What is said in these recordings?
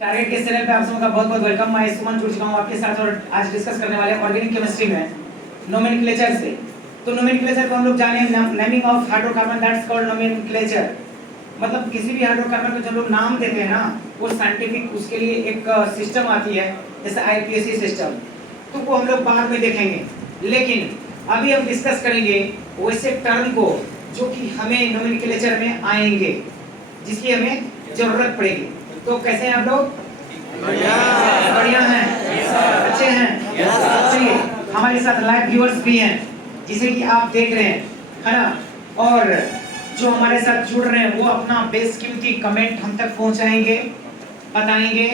Target के channel पे आप सबका बहुत बहुत वेलकम। मैं सुमन जुड़ चुका हूँ आपके साथ और आज डिस्कस करने वाले हैं ऑर्गेनिक केमिस्ट्री में नोमेनक्लेचर से। तो नोमेनक्लेचर को हम लोग जाने naming of hydrocarbon, that's called nomenclature. मतलब किसी भी हाइड्रोकार्बन को जब लोग नाम देते हैं ना, वो साइंटिफिक उसके लिए एक सिस्टम आती है, जैसे आईपीएसी सिस्टम, तो वो हम लोग बाद में देखेंगे। लेकिन अभी हम डिस्कस करेंगे वैसे टर्म को जो कि हमें नोमेनक्लेचर में आएंगे, जिसकी हमें जरूरत पड़ेगी। तो कैसे हैं आप लोग? बढ़िया हैं, अच्छे हैं। चलिए, हमारे साथ लाइव व्यूअर्स भी हैं जिसे कि आप देख रहे हैं, है ना? और जो हमारे साथ जुड़ रहे हैं वो अपना बेशकीमती कमेंट हम तक पहुंचाएंगे, बताएंगे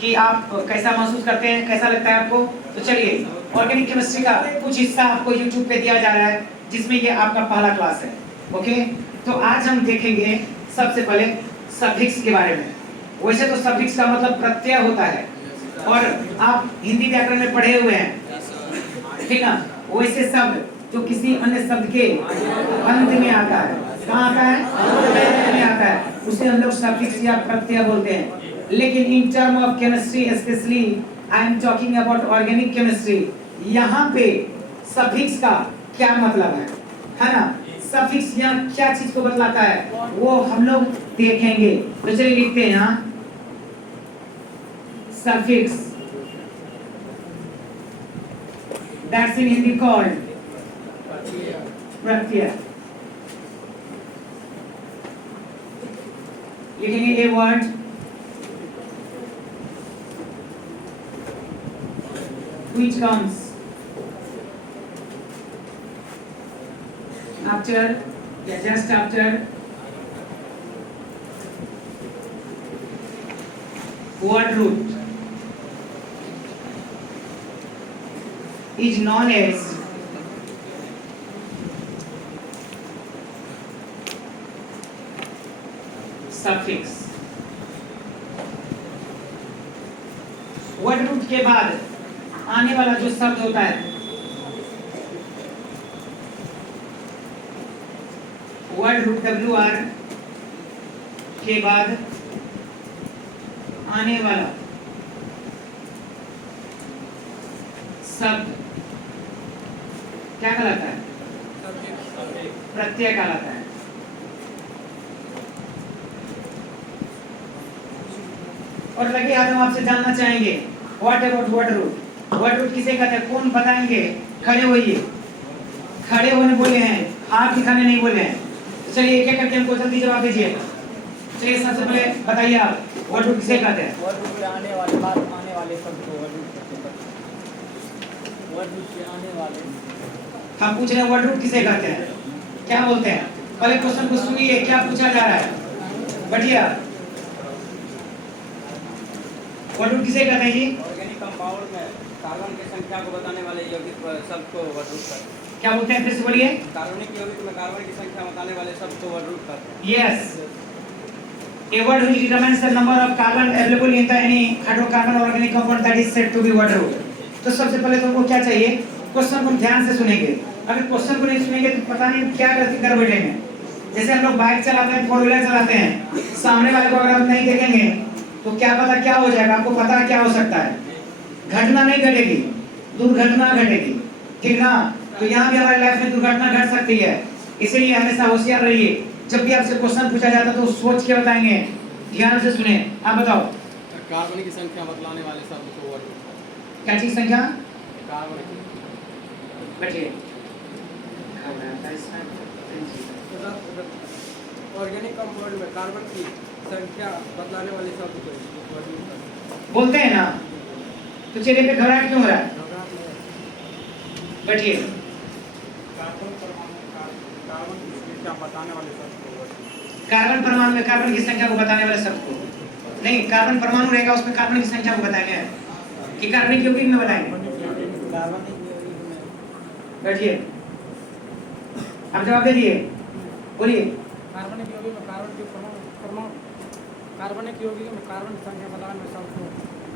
कि आप कैसा महसूस करते हैं, कैसा लगता है आपको। तो चलिए, ऑर्गेनिक केमिस्ट्री का कुछ हिस्सा आपको यूट्यूब पे दिया जा रहा है, जिसमें ये आपका पहला क्लास है। ओके, तो आज हम देखेंगे सबसे पहले सफिक्स के बारे में। वैसे तो सफिक्स का मतलब प्रत्यय होता है और आप हिंदी व्याकरण में पढ़े हुए हैं, ठीक है? वैसे शब्द जो किसी अन्य शब्द के अंत में आता है, कहाँ आता है? अंत में आता है, उसे हम लोग सफिक्स या प्रत्यय बोलते हैं। लेकिन in term of chemistry specially I am talking about organic chemistry, यहाँ पे सफिक्स का क्या मतलब है ना? सफिक्स यहाँ क्या चीज को बतलाता है वो हम लोग देखेंगे। तो चलिए लिखते हैं यहाँ suffix, that's in Hindi called प्रत्यय। लिखेंगे a word which comes after या just after word root is known as suffix। Word root के बाद आने वाला जो शब्द होता है, वर्ड रूट WR के बाद आने वाला शब्द क्या कहलाता है? प्रत्यय कहलाता है। और लगे हाथ हम आपसे जानना चाहेंगे what about word root. Word root किसे कहते हैं? कौन बताएंगे? खड़े होइए। खड़े होने बोले हैं, हाथ दिखाने नहीं बोले हैं। तो चलिए एक एक करके हमको जल्दी जवाब दीजिए। चलिए सबसे पहले बताइए आप, वर्ड रूट किसे कहते हैं? वर्ड रूट आने वाले बाद आने वाले शब्द को वर्ड रूट कहते हैं। वर्ड रूट के आने वाले हम पूछ रहे हैं वर्ड रूट किसे कहते हैं, क्या बोलते हैं? पहले क्वेश्चन को सुनिए, क्या पूछा जा रहा है। बढ़िया, वर्ड रूट किसे कहते हैं जी? ऑर्गेनिक कंपाउंड में कार्बन की संख्या को बताने वाले यौगिक शब्द को वर्ड रूट कहते हैं। क्या बोलते हैं? फिर से बोलिए। कार्बनिक यौगिक में कार्बन की संख्या बताने वाले शब्द को वर्ड रूट कहते हैं। Yes, a word which determines the number of carbon available in the any hydrocarbon or organic compound that is said to be word root। तो सबसे पहले तुमको क्या चाहिए? क्वेश्चन को ध्यान से सुनेंगे। अगर क्वेश्चन को नहीं सुनेंगे तो पता नहीं क्या गलती कर बैठेंगे। जैसे हम लोग बाइक चलाते हैं, फोर व्हीलर चलाते हैं, सामने वाले को अगर हम नहीं देखेंगे तो क्या पता क्या हो जाएगा। आपको पता क्या हो सकता है? घटना नहीं घटेगी, दुर्घटना घटेगी, ठीक ना? तो यहाँ भी हमारी लाइफ में दुर्घटना घट सकती है, इसलिए हमेशा होशियार रहिए। जब भी आपसे क्वेश्चन पूछा जाता है तो सोच के बताएंगे, ध्यान से सुने। आप बताओ। कार्बन की संख्या बतलाने वाले शब्द को वर्ड रूट कहते हैं। क्या चीज संख्या? कार्बन की। बैठिए। ऑर्गेनिक कंपाउंड में कार्बन की संख्या बतलाने वाले शब्द को वर्ड रूट कहते हैं। बोलते हैं ना, तो चेहरे पे घबराहट क्यों हो रहा है? बैठिए। कार्बन की संख्या बताने वाले शब्द को वर्ड रूट। कार्बन परमाणु में कार्बन की संख्या को बताने वाले शब्द को नहीं, कार्बन परमाणु रहेगा उसमें कार्बन की संख्या को बताएंगे कि कार्बनिक यौगिक में बताएंगे। बैठिए, आप जवाब दे दिए, बोलिए। कार्बनिक यौगिक में कार्बन की परमाणु कार्बनिक यौगिक में कार्बन की संख्या बताने वाले शब्द को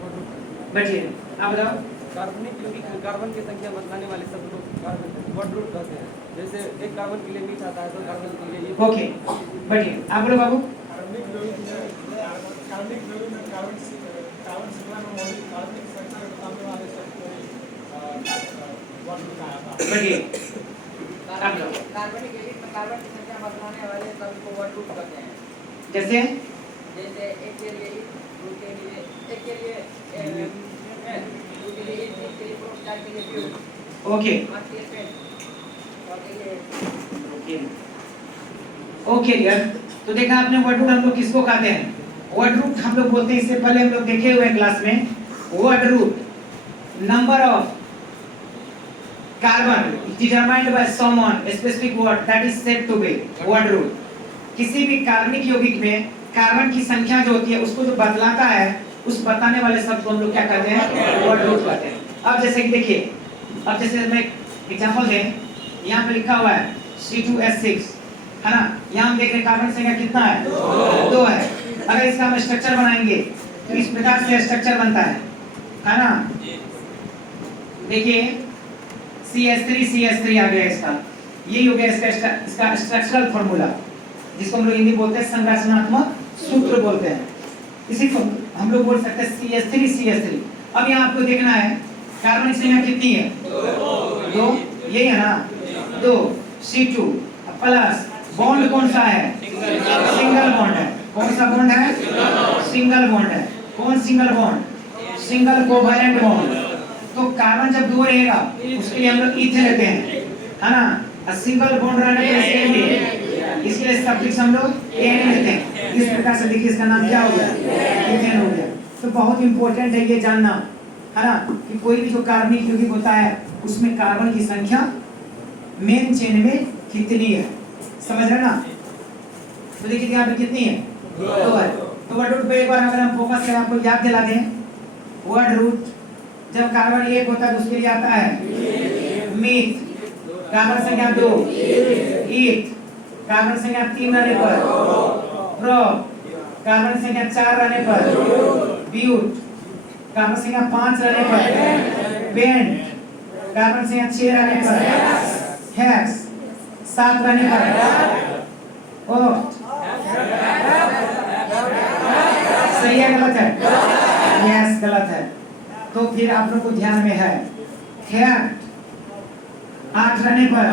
वर्ड रूट कहते हैं। बैठिए, आप बताओ। कार्बनिक यौगिक में कार्बन की संख्या बताने वाले शब्द को वर्ड रूट कहते हैं। जैसे एक कार्बन के लिए मीठ आता है तो कार्बन के लिए ये। ओके, बैठिए, आप बोलो बाबू। कार्बनिक यौगिक में कार्बन बढ़िए कार्बनिक एसिड में कार्बन की संख्या बदलाने वाले शब्द को वर्ड रूट कहते हैं। जैसे जैसे एक के लिए ईट, दो के लिए एक के लिए दो के लिए ईट, तीन के लिए प्रोप, चार के लिए फ्यूल, ओके पांच के लिए पेन, छह के लिए ओके ओके डियर। तो देखा आपने वर्ड रूट हम लोग किसको कहते हैं? वर्ड रूट हम लोग बोलते हैं, इससे पहले हम लोग देखे हुए क्लास में word root number of carbon determined by someone specific word that is said to be word root. किसी भी कार्बनिक यौगिक में कार्बन की संख्या जो होती है उसको जो बतलाता है, उस बताने वाले शब्द को हम लोग क्या कहते हैं? वर्ड रूट कहते हैं। अब जैसे कि देखिए, अब जैसे मैं एग्जांपल दें, यहाँ पे लिखा हुआ है C2H6 है ना, यहाँ हम देख रहे हैं कार्बन संख्या कितना है? 2 है। अगर इसका हम स्ट्रक्चर बनाएंगे तो इस प्रकार से स्ट्रक्चर बनता है ना। देखिए CH3 आ गया इसका, ये हो गया इसका स्ट्रक्चरल फार्मूला, जिसको हम लोग हिंदी बोलते हैं संरचनात्मक सूत्र बोलते हैं। इसी को हम लोग बोल सकते हैं CH3। अब यहाँ आपको देखना है कार्बन की संख्या कितनी है? 2, यही है ना, 2 C2 प्लस बॉन्ड कौन सा है? सिंगल बॉन्ड है। कौन सा बॉन्ड है? सिंगल बॉन्ड है। कौन single bond? Single covalent bond. तो कार्बन जब 2 रहेगा उसके लिए हम लोग ईथ लेते हैं, है ना। सिंगल बॉन्ड रहने पर इसके लिए सफिक्स हम लोग एन लेते हैं। इस प्रकार से देखिए इसका नाम क्या हो गया? ईथेन हो गया। तो बहुत इंपॉर्टेंट है ये जानना, है ना, कि कोई भी जो कार्बनिक यौगिक होता है उसमें कार्बन की संख्या मेन चेन में कितनी है, समझ रहे ना। तो देखिए यहाँ पे कितनी है? 2 है। तो वर्ड रूट पे एक बार अगर हम फोकस करें, आपको याद दिला दें, वर्ड रूट जब कार्बन 1 होता है तो उसके लिए आता है मीथ, कार्बन संख्या 2 ईथ, कार्बन संख्या 3 रहने पर प्रोप, कार्बन संख्या 4 रहने पर ब्यूट, कार्बन संख्या 5 रहने पर पेंट, कार्बन संख्या 6 रहने पर हेक्स, 7 रहने पर सही है गलत है? यस गलत है। तो फिर आप लोग को ध्यान में है 8 रहने पर,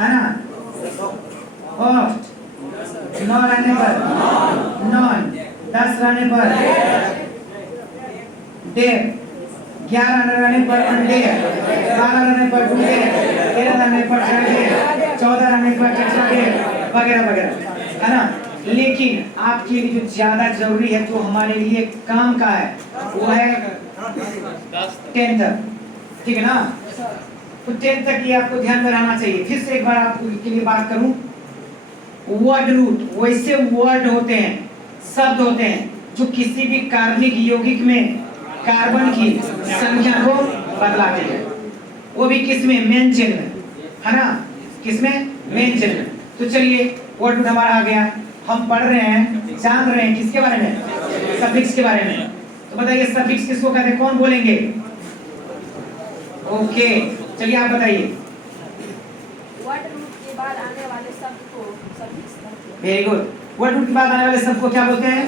है ना, और 9 रहने पर नॉन, 10 रहने पर डेव, 11 रहने पर अंडे, 12 रहने पर टूडे, 13 रहने पर अंडे, 14 रहने पर टेट्राडे वगैरह वगैरह, है ना। लेकिन आपके लिए जो ज्यादा जरूरी है, जो हमारे लिए काम का है, वो है 10 तक, ठीक है ना। तो 10 तक ये आपको ध्यान में रहना चाहिए। फिर से एक बार आपको के लिए बात करूं, वर्ड रूट वैसे वर्ड होते हैं, शब्द होते हैं जो किसी भी कार्बनिक यौगिक में कार्बन की संख्या को बतलाते हैं, वो भी किसमें? मेन चेन में, है ना, किसमें? मेन चेन में। तो चलिए वर्ड रूट हमारा आ गया, हम पढ़ रहे हैं, जान रहे हैं किसके बारे में? सफिक्स के बारे में। तो बताइए सफिक्स किसको कहते हैं? कौन बोलेंगे? ओके चलिए आप बताइए। वर्ड रूट के बाद आने वाले शब्द को सफिक्स कहते हैं। Very good. वर्ड रूट के बाद आने वाले शब्द को क्या बोलते हैं?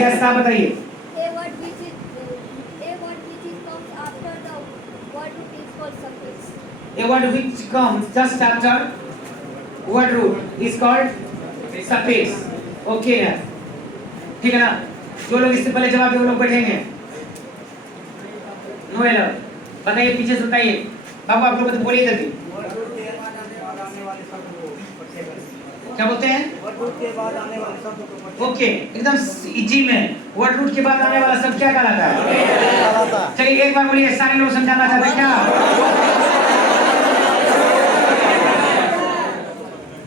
यस आप बताइए। A word which comes after the word root is called suffix. A word which comes just after word root is called suffix. Okay है, ठीक है ना। जो लोग इससे पहले जवाब दे वो लोग बैठेंगे। नो एलर। बताइए पीछे से बताइए। बाबू आप लोग तो बोलिए जल्दी। क्या बोलते हैं? वर्ड रूट के बाद आने वाले शब्द को ओके एकदम इजी में वर्ड रूट के बाद आने वाला शब्द क्या कहलाता है? चलिए एक बार बोलिए, सारे लोग समझाना चाहते हैं क्या?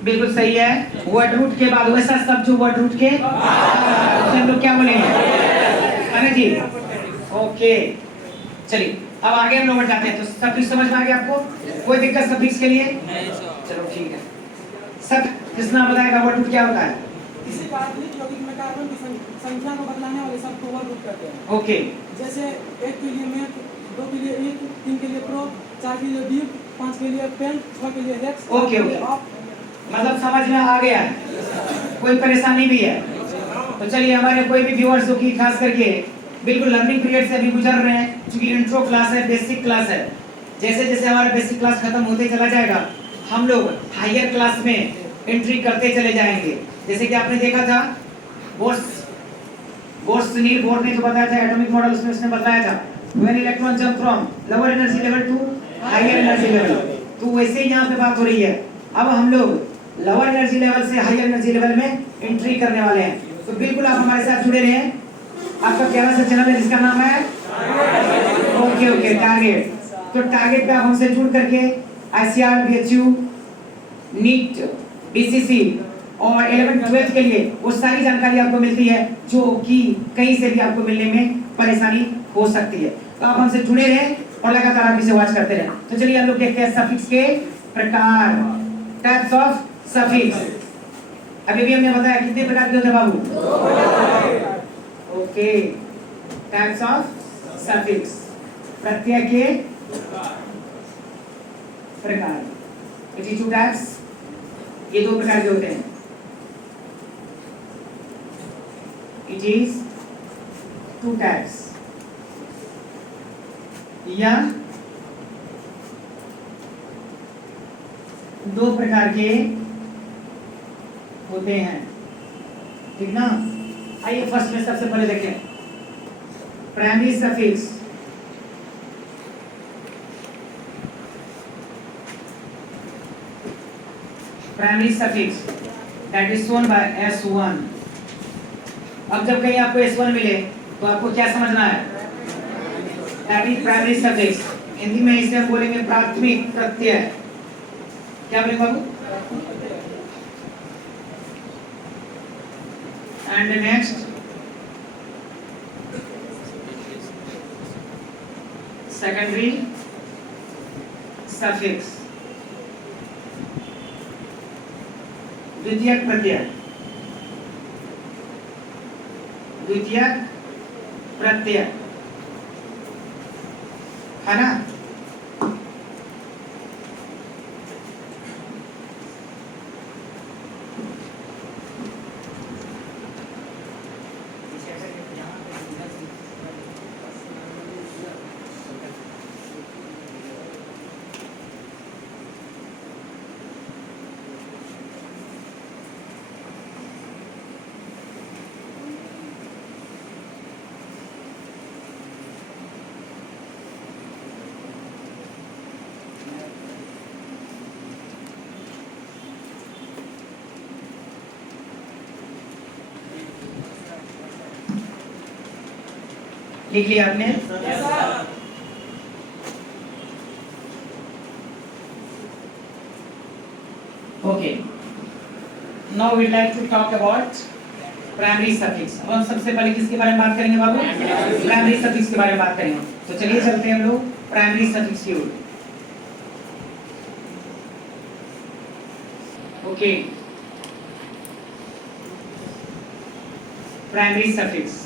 बिल्कुल सही है। वर्ड रूट के बाद वैसा शब्द जो वर्ड रूट के हम लोग क्या बोलेंगे? अरे जी ओके चलिए अब आगे हम लोग जाते हैं। तो सफिक्स समझ में आ गया आपको? कोई दिक्कत सफिक्स के लिए? चलो ठीक है। सब किसना बताएगा वर्ड रूट क्या होता है? किसी कार्बनिक यौगिक में कार्बन की संख्या को बदलाने वाले शब्द को वर्ड रूट कहते हैं। ओके जैसे 1 के लिए मेथ, 2 के लिए ईथ, 3 के लिए प्रोप, 4 के लिए ब्यूट, 5 के लिए पेंट, 6 के लिए हेक्स, ओके ओके मतलब समझ में आ गया, कोई परेशानी भी है? तो चलिए हमारे कोई भी व्यूअर्स की खास करके बिल्कुल लर्निंग पीरियड से अभी गुजर रहे हैं, क्योंकि इंट्रो क्लास है, बेसिक क्लास है, जैसे जैसे हमारा बेसिक क्लास खत्म होते चला जाएगा हम लोग हायर क्लास में एंट्री करते चले जाएंगे। जैसे कि आपने देखा था सुनील बोर ने जो बताया था एटॉमिक मॉडल, उसमें उसने बताया था when electron jump from lower energy level to higher energy level, तो वैसे ही यहाँ पे बात हो रही है। अब हम लोग लोअर एनर्जी लेवल से हायर एनर्जी लेवल में एंट्री करने वाले हैं, तो बिल्कुल आप हमारे साथ जुड़े रहें। आपका प्यारा सा चैनल है जिसका नाम है ओके टारगेट। तो टारगेट पे आप हमसे जुड़ करके आईसीआर, बीएचयू, नीट, बीसीसी और 11th-12th के लिए वो सारी जानकारी आपको मिलती है जो कि कहीं से भी आपको मिलने में परेशानी हो सकती है। तो आप हमसे जुड़े रहें और लगातार आप इसे वॉच करते रहें। तो चलिए हम लोग देखते हैं सफिक्स के प्रकार, टाइप्स ऑफ सफिक्स। अभी भी हमने बताया कितने प्रकार के होते हैं बाबू? ओके, टाइप्स ऑफ सफिक्स, प्रत्यय के प्रकार। इट इज टू टाइप्स, ये दो प्रकार के होते हैं। इट इज टू टाइप्स, या दो प्रकार के होते हैं, ठीक ना। आइए फर्स्ट में सबसे पहले देखें primary suffix. Primary suffix that is shown by S1। अब जब कहीं आपको S1 मिले तो आपको क्या समझना है? That is primary suffix. Hindi में इसे हम बोलेंगे प्राथमिक प्रत्यय। क्या बोलेंगे बाबू? एंड नेक्स्ट सेकेंडरी सफिक्स, द्वितीयक प्रत्यय। द्वितीयक प्रत्यय है ना। लिख लिया आपने? Okay, now we like to talk about primary suffix. अब हम सबसे पहले किसके बारे में बात करेंगे बाबू? प्राइमरी सफिक्स के बारे में बात करेंगे। तो चलिए चलते हैं हम लोग प्राइमरी सफिक्स की ओर। ओके, प्राइमरी सफिक्स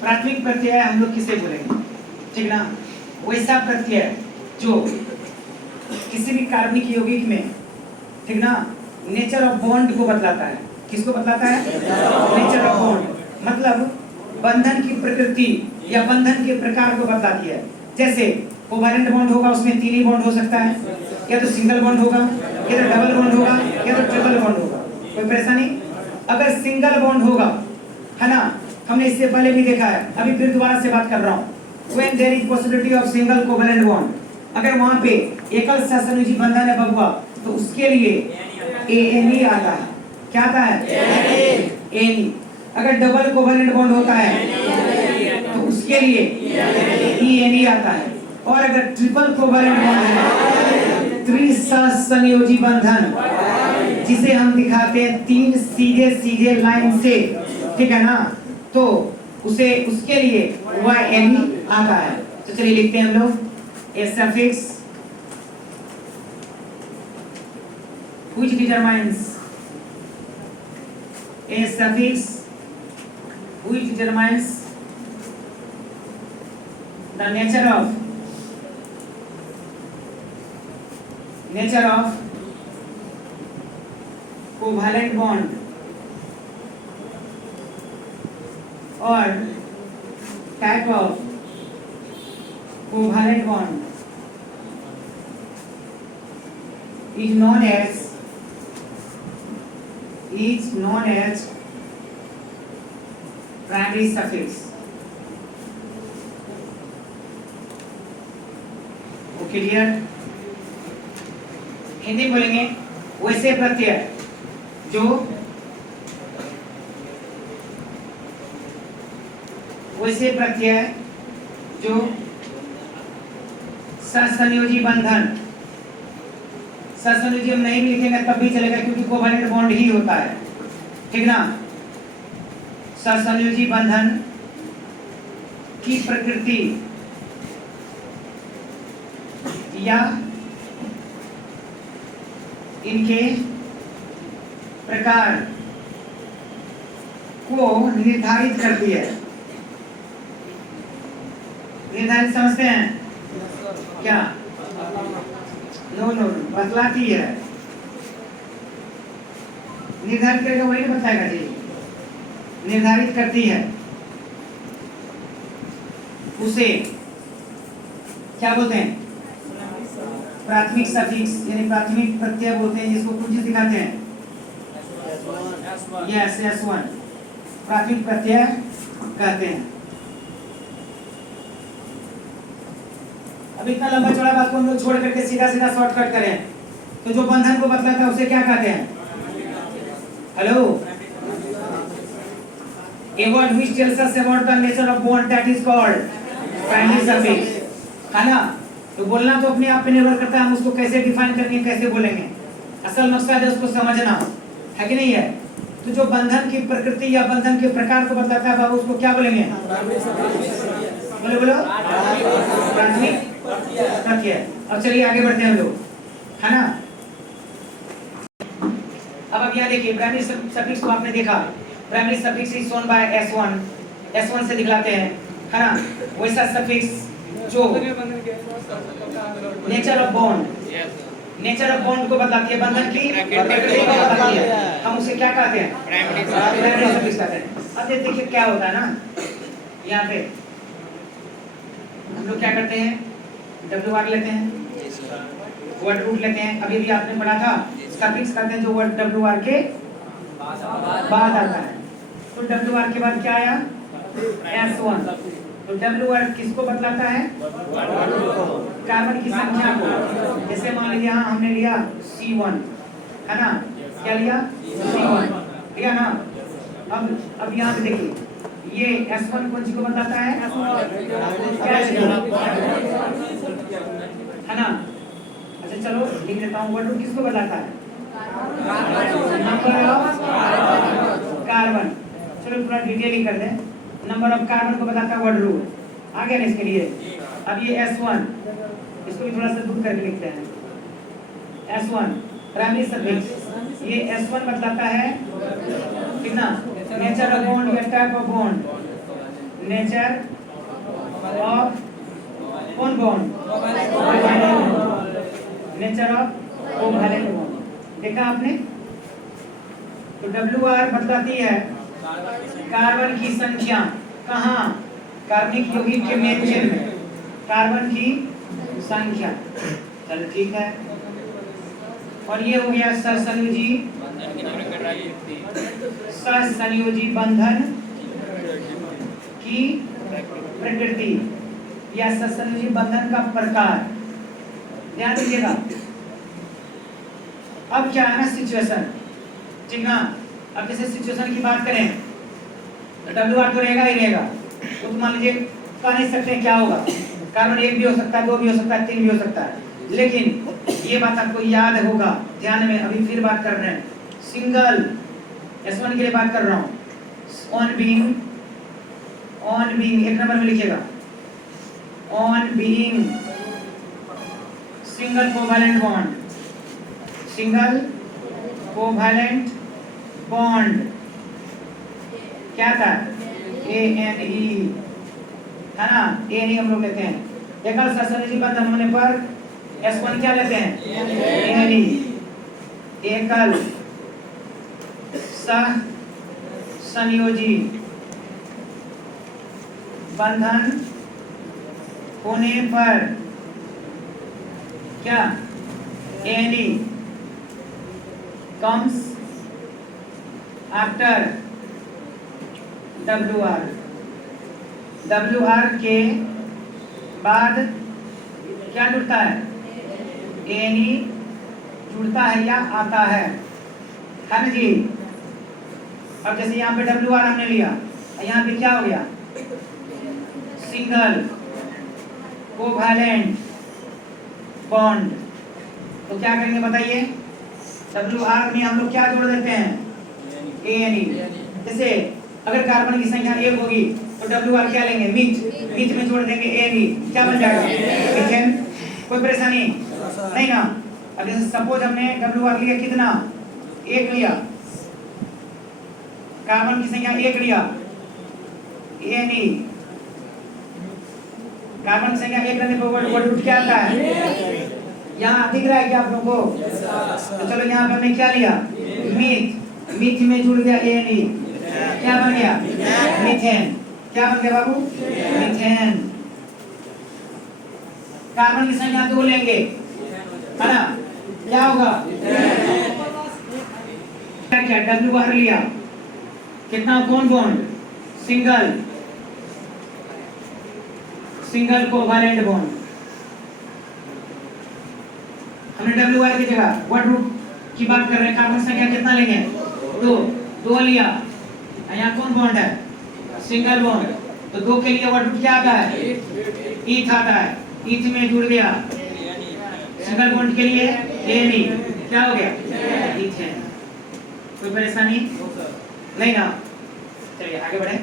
प्राथमिक प्रत्यय हम लोग किसे बोलेंगे, ठीक ना। वैसा प्रत्यय जो किसी भी कार्बनिक यौगिक में, ठीक ना, नेचर ऑफ बॉन्ड को बतलाता है। किसको बतलाता है? नेचर ऑफ बॉन्ड, मतलब बंधन की प्रकृति या बंधन के प्रकार को बतलाती है। जैसे कोवैलेंट बॉन्ड होगा, उसमें 3 ही बॉन्ड हो सकता है, या तो सिंगल बॉन्ड होगा, या तो डबल बॉन्ड होगा, या तो ट्रिपल बॉन्ड होगा। कोई परेशानी? अगर सिंगल बॉन्ड होगा, है ना, हमने इससे पहले भी देखा है, अभी फिर दोबारा से बात कर रहा हूँ। When there is possibility of single covalent bond, अगर वहाँ पे एकल सहसंयोजी बंधन है बबुआ, तो उसके लिए ANE आता है। क्या आता है? ANE। अगर डबल कोवैलेंट बॉन्ड होता है तो उसके लिए ENE आता है। और अगर ट्रिपल कोवैलेंट बॉन्ड है, त्रिसहसंयोजी बंधन, जिसे हम दिखाते हैं 3 सीधे सीधे लाइन से, ठीक है ना, तो उसे उसके लिए YNE आता है। तो चलिए लिखते हैं हम लोग a suffix which determines the nature of nature of covalent bond और type of covalent bond is known as primary suffix. Clear? Hindi बोलेंगे वैसे प्रत्यय जो ससंयोजी बंधन, ससंयोजी हम नहीं भी लिखेंगे तब भी चलेगा क्योंकि कोवैलेंट बॉन्ड ही होता है, ठीक ना। ससंयोजी बंधन की प्रकृति या इनके प्रकार को निर्धारित करती है। निर्धारित समझते हैं क्या? नो बतलाती है। निर्धारित करेगा वही ना बताएगा जी। निर्धारित करती है उसे क्या बोलते हैं? प्राथमिक सफिक्स यानी प्राथमिक प्रत्यय बोलते हैं, जिसको कुंजी दिखाते हैं। यस S1 प्राथमिक प्रत्यय कहते हैं। अब इतना लंबा चौड़ा बात को हम लोग छोड़ करके सीधा शॉर्टकट करें तो जो बंधन को बतलाता है उसे क्या कहते हैं? Hello, a word which tells us about the nature of bond that is called primary suffix, है ना। तो बोलना तो अपने आप पे निर्भर करता है, हम उसको कैसे डिफाइन करेंगे, कैसे बोलेंगे। असल मकसद है उसको समझना, है कि नहीं है। तो जो बंधन की प्रकृति या बंधन के प्रकार को बताता है बाबू, उसको क्या बोलेंगे? बोलो प्राथमिक प्रत्यय। अब चलिए आगे बढ़ते हैं हम लोग, है ना। अब यहाँ देखिए प्राइमरी सफिक्स को आपने देखा, primary suffix is shown by S1 से दिखलाते हैं, है ना। वैसा सफिक्स जो नेचर ऑफ बॉन्ड को बताती है, बंधन की प्रकृति को बताती है, हम उसे क्या कहते हैं? प्राइमरी सफिक्स कहते हैं। अब देखिए क्या होता है ना, यहाँ पे हम लोग क्या करते हैं? WR लेते हैं, वर्ड रूट लेते हैं। अभी भी आपने पढ़ा था सफिक्स कहते हैं जो वर्ड WR के बाद आता है। तो WR के बाद क्या आया? S1। तो WR किसको बतलाता है? कार्बन की संख्या को। जैसे मान लीजिए यहाँ हमने लिया C1, है ना। क्या लिया? C1 लिया ना। अब यहाँ पे देखिए ये S1 कौन सी को बताता है? है ना। अच्छा चलो लिख देता हूँ, वर्ड रूट किसको बताता है? Number of carbon. चलो थोड़ा डिटेलिंग कर दें। नंबर ऑफ कार्बन को बताता है वर्ड रूट। आ गया ना इसके लिए। अब ये S1, इसको भी थोड़ा सा दूर करके लिखते हैं। S1 प्राइमरी सफिक्स, ये S1 बताता है कितना? नेचर ऑफ बॉन्ड या type of bond. Nature of कौन bond? Nature of covalent bond. देखा आपने? तो WR बताती है कार्बन की संख्या। कहाँ? कार्बनिक यौगिक के मेन चेन में कार्बन की संख्या। चलो ठीक है। और ये हो गया ससंयोजी बंधन की प्रकृति या ससंयोजी बंधन का प्रकार। ध्यान दीजिएगा। अब क्या है ना सिचुएशन, ठीक ना। अब जैसे सिचुएशन की बात करें तो WR तो रहेगा ही रहेगा। तो मान लीजिए कह नहीं सकते क्या होगा, कार्बन 1 भी हो सकता है, 2 भी हो सकता है, 3 भी हो सकता है। लेकिन ये बात आपको याद होगा, ध्यान में अभी फिर बात कर रहे हैं। सिंगल S1 के लिए बात कर रहा हूँ। ऑन बीइंग एक नंबर में लिखिएगा। On being single covalent bond क्या था? ANE, है ना। ANE हम लोग लेते हैं। एकल ससंयोजी बंधन होने पर S1 क्या लेते हैं? एनी एकल सह संयोजी बंधन होने पर क्या? Any comes after WR WR के बाद क्या जुड़ता है? एनी जुड़ता है या आता है ना जी। अब जैसे यहाँ पे WR हमने लिया, यहाँ पे क्या हो गया? Single covalent bond. तो क्या करेंगे बताइए? WR में हम लोग क्या जोड़ देते हैं? एनी। जैसे अगर कार्बन की संख्या 1 होगी तो WR क्या लेंगे? मिथ में जोड़ देंगे एनी, क्या बन जाएगा? मीथेन। कोई परेशानी नहीं ना। अब जैसे सपोज हमने WR लिया कितना? 1 लिया, कार्बन की संख्या 1 लिया, एनी कार्बन की संख्या 1 रहने पर वर्ड रूट क्या आता है? यहाँ दिख रहा है क्या आप लोगों को? तो चलो यहाँ पे हमने क्या लिया? मिथ में जुड़ गया एनी, क्या बन गया? मीथेन। क्या बन गया बाबू? मीथेन। कार्बन की संख्या 2 लेंगे, है ना? क्या होगा? क्या WR लिया, कितना? कौन बॉन्ड? Single covalent bond. हमने WR की जगह वर्ड रूट की बात कर रहे हैं, कार्बन संख्या कितना लेंगे? 2 लिया, यहाँ कौन बॉन्ड है? Single bond. तो 2 के लिए वर्ड रूट क्या आता है? ईथ आता है, ईथ में जुड़ गया। सिंगल बॉन्ड के लिए एनी, क्या हो गया? ईथेन। कोई परेशानी नहीं ना। चलिए आगे बढ़े।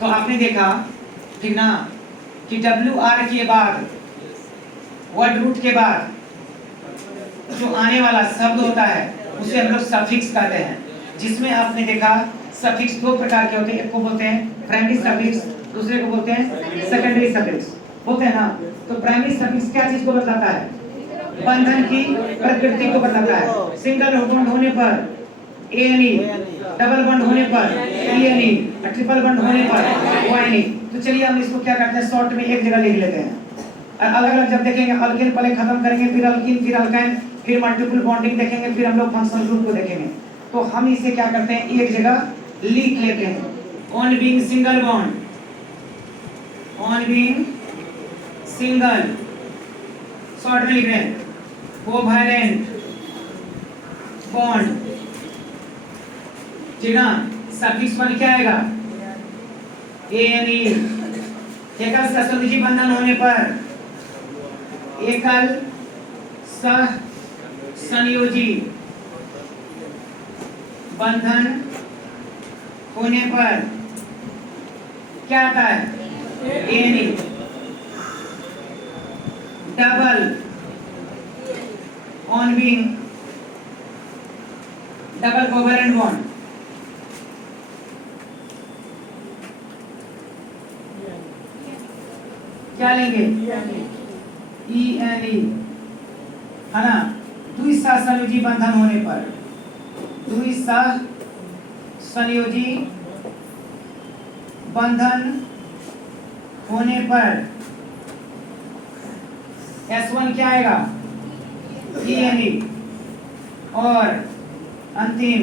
तो आपने देखा ठीक ना कि WR के बाद वर्ड रूट के बाद जो आने वाला शब्द होता है उसे हम लोग सफिक्स कहते हैं। जिसमें आपने देखा सफिक्स 2 प्रकार के होते हैं, एक को बोलते हैं प्राइमरी सफिक्स, दूसरे को बोलते हैं सेकेंडरी सफिक्स, बोलते हैं ना। तो प्राइमरी सफिक्स क्या चीज को बताता है? बंधन की प्रकृति को बताता है। सिंगल बॉन्ड होने पर एनी, डबल बॉन्ड होने पर एनी, ट्रिपल बॉन्ड होने पर ओएनी। तो चलिए हम इसको क्या करते हैं, शॉर्ट में एक जगह लिख लेते हैं। अलग अलग जब देखेंगे अल्केन पहले खत्म करेंगे, फिर अल्कीन, फिर अल्काइन, फिर मल्टीपल बॉन्डिंग देखेंगे, फिर हम लोग फंक्शनल ग्रुप को देखेंगे। तो हम इसे क्या करते हैं, एक जगह लिख लेते हैं। On being single bond, on being single, short में लिख रहे हैं कोवैलेंट बॉन्ड, ठीक ना। सफिक्स वन क्या आएगा? एनी। एकल सहसंयोजी बंधन होने पर, एकल सह संयोजी बंधन होने पर क्या आता है? Any. Double on being double covalent bond, क्या लेंगे? ENE, है ना। द्विसह संयोजी बंधन होने पर, द्विसह संयोजी बंधन होने पर S1 क्या आएगा? ENE। और अंतिम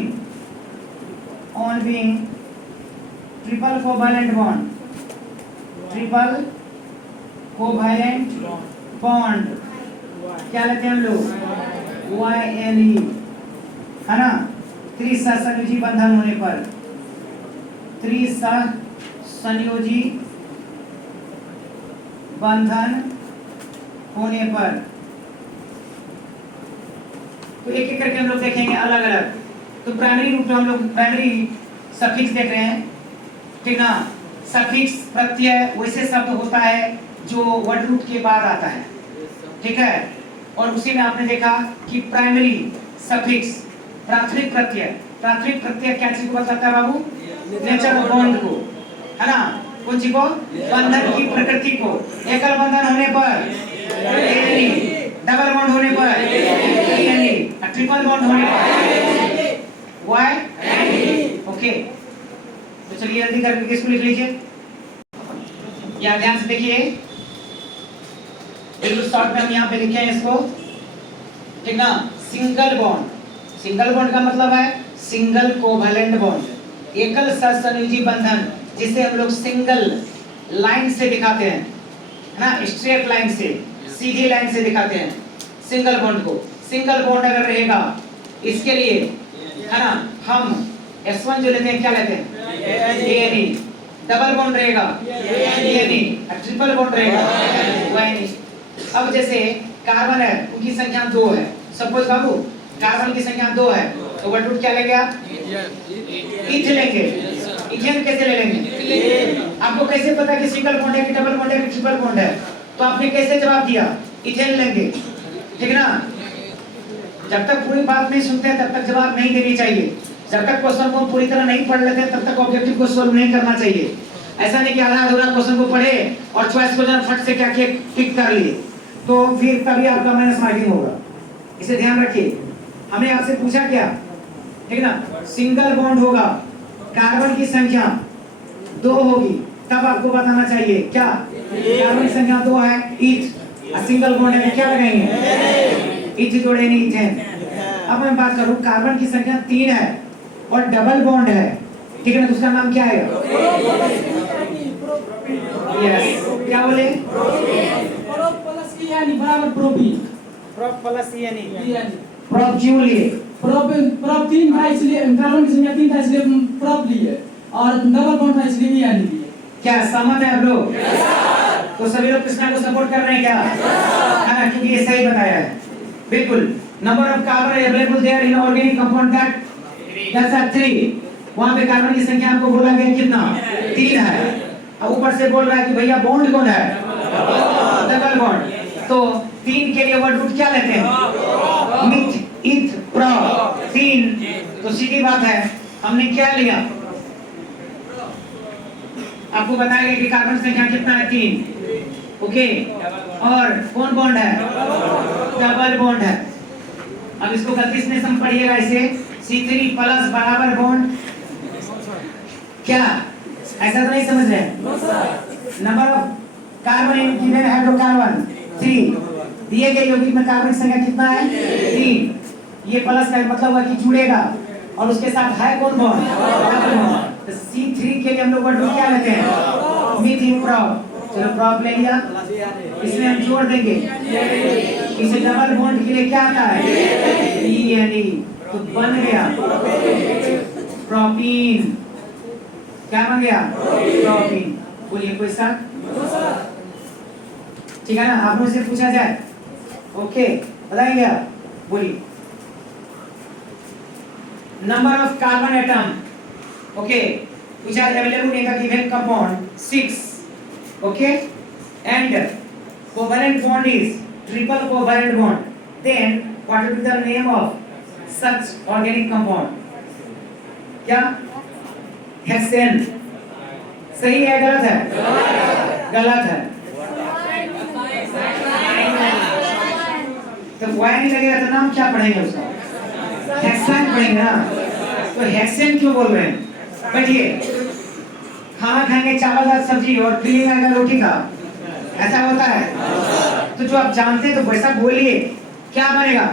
on being triple covalent bond, triple covalent bond क्या लेते हैं हम लोग? YNE, है ना। त्रिसह संयोजी बंधन होने पर, त्रिसह संयोजी बंधन होने पर, तो एक एक करके हम लोग देखेंगे अलग अलग। तो प्राइमरी रूप हम लोग प्राइमरी सफिक्स देख रहे हैं, ठीक ना। सफिक्स प्रत्यय वैसे शब्द होता है जो वर्ड रूट के बाद आता है, ठीक है। और उसी में आपने देखा कि प्राइमरी सफिक्स प्राथमिक प्रत्यय क्या चीज को बताता है बाबू? नेचर ऑफ बॉन्ड को, है ना। कौन चीज को? बंधन की प्रकृति को। एकल बंधन होने पर एनी, डबल बॉन्ड होने पर DNA, ट्रिपल बॉन्ड होने पर Y, ओके। तो चलिए जल्दी करके इसको लिख लीजिए। या ध्यान से देखिए, बिल्कुल शॉर्ट में हम यहाँ पे लिखे हैं इसको, ठीक ना। सिंगल बॉन्ड, सिंगल बॉन्ड का मतलब है सिंगल कोवैलेंट बॉन्ड, एकल सहसंयोजी बंधन, जिसे हम लोग सिंगल लाइन से दिखाते हैं, है ना, स्ट्रेट लाइन से, सीधी लाइन से दिखाते हैं सिंगल बॉन्ड को। सिंगल बॉन्ड अगर रहेगा इसके लिए, है ना, हम S1 जो लेते हैं क्या लेते हैं ANE, डबल बॉन्ड रहेगा ANE, ट्रिपल बॉन्ड रहेगा YNE। अब जैसे कार्बन है, उनकी संख्या 2 है, सपोज बाबू कार्बन की संख्या 2 है, तो वर्ड रूट क्या लेंगे आप? इथ लेंगे। इथेन कैसे ले लेंगे? आपको कैसे पता कि सिंगल बॉन्ड है कि डबल बॉन्ड है कि ट्रिपल बॉन्ड है? तो आपने कैसे जवाब दिया? इथेन लेंगे, ठीक ना। जब तक पूरी बात नहीं सुनते हैं तब तक जवाब नहीं देनी चाहिए। जब तक क्वेश्चन को पूरी तरह नहीं पढ़ लेते तब तक ऑब्जेक्टिव को सॉल्व नहीं करना चाहिए। ऐसा नहीं कि आधा अधूरा क्वेश्चन को पढ़े और चॉइस क्वेश्चन फट से क्या किए टिक कर लिए, तो फिर तभी आपका माइनस मार्किंग होगा। इसे ध्यान रखिए। हमने आपसे पूछा क्या, ठीक ना, सिंगल बॉन्ड होगा, कार्बन की संख्या 2 होगी, तब आपको बताना चाहिए क्या, कार्बन की संख्या 2 है, इथ, सिंगल बॉन्ड है, क्या लगाएंगे? इथ जोड़े नहीं इथेन। अब मैं बात करूं, कार्बन की संख्या 3 है और डबल बॉन्ड है, ठीक है ना, तो उसका नाम क्या है? यस, क्या बोले? प्रोप प्लस ENE बराबर propene. Prop plus ENE। Prop क्यों लिए? प्रोप 3 था इसलिए, कार्बन की संख्या 3 था इसलिए प्रोप लिए, और डबल बॉन्ड था इसलिए ENE लिए। क्या सहमत है आप लोग? तो सभी लोग कृष्णा को सपोर्ट कर रहे हैं क्या? है ना, क्योंकि ये सही बताया है बिल्कुल। Number of carbon available there in organic compound that's 3। वहां पे कार्बन की संख्या आपको बोला गया कितना? 3 है। अब ऊपर से बोल रहा है कि भैया बॉन्ड कौन है? Double bond. तो 3 के लिए वर्ड रूट क्या लेते हैं? मिथ, इथ, प्रो, 3। तो सीधी बात है, हमने क्या लिया? आपको बताया गया कि कार्बन संख्या कितना है? 3, ओके। और कौन बॉन्ड है? डबल बॉन्ड है। अब इसको गलती से नहीं पढ़िएगा, इसे C3 प्लस बराबर बॉन्ड, क्या ऐसा तो नहीं समझ रहे? Number of carbon in given hydrocarbon 3, दिए गए यौगिक में कार्बन की संख्या कितना है? 3। ये प्लस का मतलब हुआ कि जुड़ेगा, और उसके साथ है कौन बॉन्ड? Double bond. तो C3 के लिए हम लोग वर्ड क्या लेते हैं? मीथिल प्रोप। चलो प्रोप ले लिया, इसमें हम जोड़ देंगे, इसे डबल बॉन्ड के लिए क्या आता है? ENE। तो बन गया प्रोपीन। क्या बन गया? प्रोपीन। बोलिए कोई शक? ठीक है ना, आप लोगों से पूछा जाए, ओके बताएंगे आप? बोलिए। Number of carbon atom, okay, which are available in the given compound 6, okay, and covalent bond is triple covalent bond. Then what will be the name of such organic compound? क्या? Hexane. सही है गलत है? गलत है। तो Y नहीं लगेगा तो नाम क्या पढ़ेंगे उसका? हेक्सेन पढ़ेंगे ना। तो हेक्सेन क्यों बोल रहे हैं? बैठिए, खाना खाएंगे चावल दाल सब्जी और फीलिंग आएगा रोटी का, ऐसा होता है? तो जो आप जानते हैं तो वैसा बोलिए, क्या बनेगा?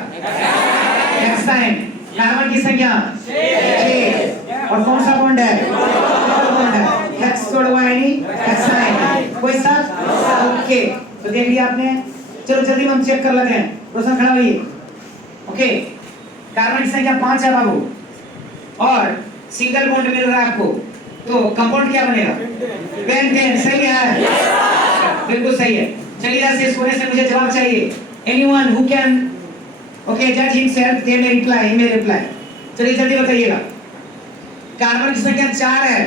हेक्सेन। कार्बन की संख्या 6, और कौन सा बॉन्ड है? डबल बॉन्ड है, हेक्स जोड़ YNE, हेक्सेन। कोई साथ? ओके, तो देख लिया आपने। चलो जल्दी हम चेक कर लेते हैं, रोशन खड़ा होइए, ओके। कार्बन की संख्या 5 है बाबू, और सिंगल बॉन्ड मिल रहा है आपको, तो कंपाउंड क्या बनेगा? पेंटेन। सही है, बिल्कुल सही है। चलिए इस कोने से मुझे जवाब चाहिए। एनीवन हु कैन, ओके, जज हिमसेल्फ, दे मे रिप्लाई, ही मे रिप्लाई। चलिए जल्दी बताइएगा। कार्बन की संख्या 4 है,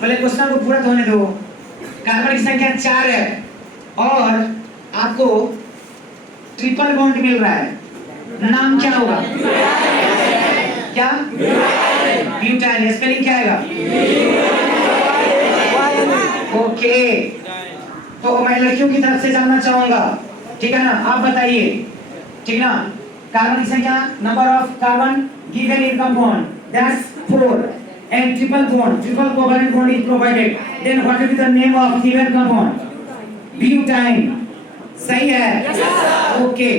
पहले क्वेश्चन को पूरा होने दो। कार्बन की संख्या 4 है और आपको ट्रिपल बॉन्ड मिल रहा है, नाम क्या होगा? क्या? ब्यूटाइल। स्पेलिंग क्या आएगा? ओके। तो मैं लड़कियों की तरफ से जानना चाहूंगा, ठीक है ना? आप बताइए, ठीक ना? कार्बन की संख्या, number of carbon given in compound, that's 4, and triple covalent bond is provided. Then what will be the name of given compound? Butane. सही है? ओके,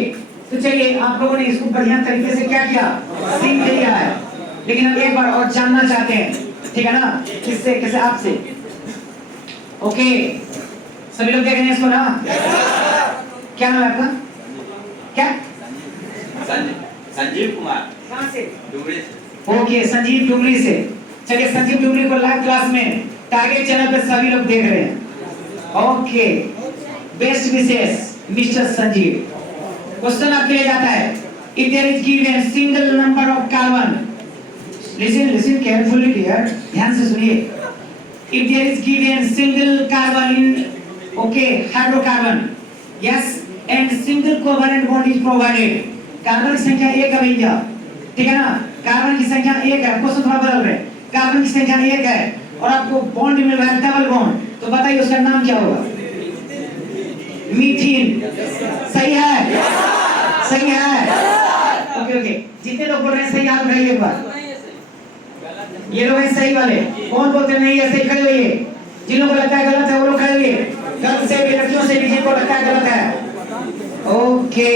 तो चलिए आप लोगों ने इसको बढ़िया तरीके से क्या किया, सीख लिया है। लेकिन हम एक बार और जानना चाहते हैं, ठीक है ना? किससे, कैसे? आपसे। ओके, सभी लोग देख रहे हैं इसको ना? क्या नाम है आपका? क्या? संजीव कुमार। कहाँ से? डुमरी से। ओके, संजीव डुमरी से। चलिए संजीव डुमरी को लाइव क्लास में टारगेट चैनल पे सभी लोग देख रहे हैं। Okay, best wishes mister Sanjeev. Question आपके लिए जाता है, if there is given single number of carbon, listen carefully dear, ध्यान से सुनिए। If there is given single carbon in, okay, hydrocarbon, yes, and single covalent bond is provided. Carbon की संख्या 1 है भैया, ठीक है ना? कार्बन की संख्या 1 है, क्वेश्चन थोड़ा बदल रहे हैं। कार्बन की संख्या 1 है और आपको बॉन्ड मिल रहा है डबल बॉन्ड, तो बताइए उसका नाम क्या होगा? मीथेन। सही है? सही है? ओके ओके, जितने लोग बोल रहे हैं सही, आप उठाइए एक बार। ये लोग हैं सही वाले, कौन बोलते हैं नहीं है सही, खड़े होइए। जिन लोगों को लगता है गलत है वो लोग खड़े होइए। गलत से भी, लड़कियों से भी, जिनको लगता है गलत है। ओके,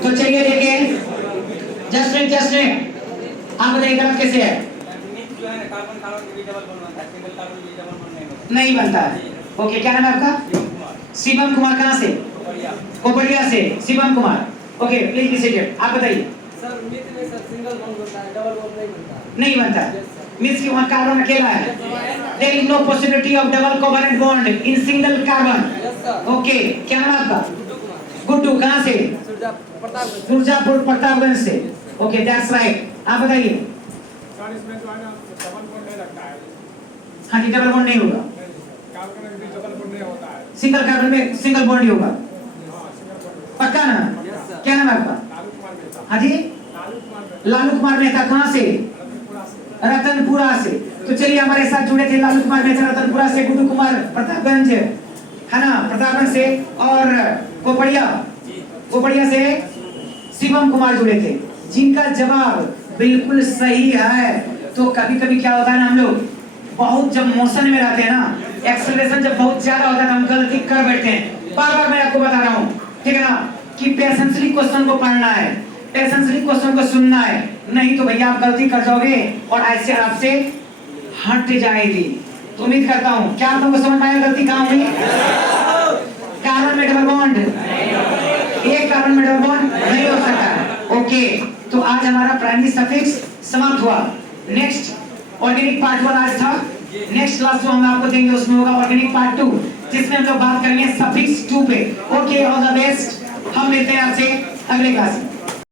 तो चलिए देखिए, जस्ट आप बताइए गलत कैसे है? जो है कार्बन कार्बन के बीच डबल बॉन्ड बनता है, सिंगल कार्बन के बीच डबल बॉन्ड नहीं बनता। नहीं बनता है। ओके, क्या नाम है आपका? शिवम कुमार। कहाँ से? कोपड़िया से। Shivam Kumar, okay, please be seated. आप बताइए। सर मिथ में सर सिंगल बॉन्ड बनता है, डबल बॉन्ड नहीं बनता। नहीं बनता। मींस कि वहाँ कार्बन अकेला है। There is no possibility of double covalent bond in single carbon. Okay, क्या नाम है आपका? गुड्डू। कहाँ से? सुरजापुर प्रतापगंज से। Okay, that's right. आप बताइए। सर इसमें जो है ना डबल बॉन्ड नहीं लगता है। हाँ जी, डबल बॉन्ड नहीं होगा। कार्बन में भी डबल बॉन्ड नहीं होता है। सिंगल कार्बन में सिंगल बॉन्ड ही होगा। हाँ, सिंगल बॉन्ड। पक्का ना? Yes sir. क्या नाम है आपका? लालू कुमार मेहता। हाँ जी, लालू कुमार मेहता, लालू कुमार मेहता। कहाँ से? रतनपुरा से। रतनपुरा से। तो चलिए हमारे साथ जुड़े थे लालू कुमार मेहता रतनपुरा से, गुड्डू कुमार प्रतापगंज, है ना, प्रतापगंज से, और कोपड़िया से शिवम कुमार जुड़े थे, जिनका जवाब बिल्कुल सही है। तो कभी कभी क्या होता है ना, हम लोग बहुत जब मोशन में रहते हैं ना, एक्सेलरेशन जब बहुत ज्यादा होता है तो हम गलती कर बैठते हैं। बार बार मैं आपको बता रहा हूँ, ठीक है ना, कि पेशेंसली क्वेश्चन को पढ़ना है, पेशेंसली क्वेश्चन को सुनना है, नहीं तो भैया आप गलती कर जाओगे और ऐसे आपसे हट जाएगी। तो उम्मीद करता हूँ, क्या आप लोगों को समझ में आया गलती कहाँ हुई? कार्बन में डबल बॉन्ड, एक कार्बन में डबल बॉन्ड नहीं हो सकता। ओके, तो आज हमारा प्राइमरी सफिक्स समाप्त हुआ। नेक्स्ट ऑर्गेनिक पार्ट 1 आज था। नेक्स्ट क्लास जो हम आपको देंगे उसमें होगा ऑर्गेनिक पार्ट 2, जिसमें हम लोग बात करेंगे सफिक्स 2 पे। Okay, all the best. हम मिलते हैं आपसे अगले क्लास में।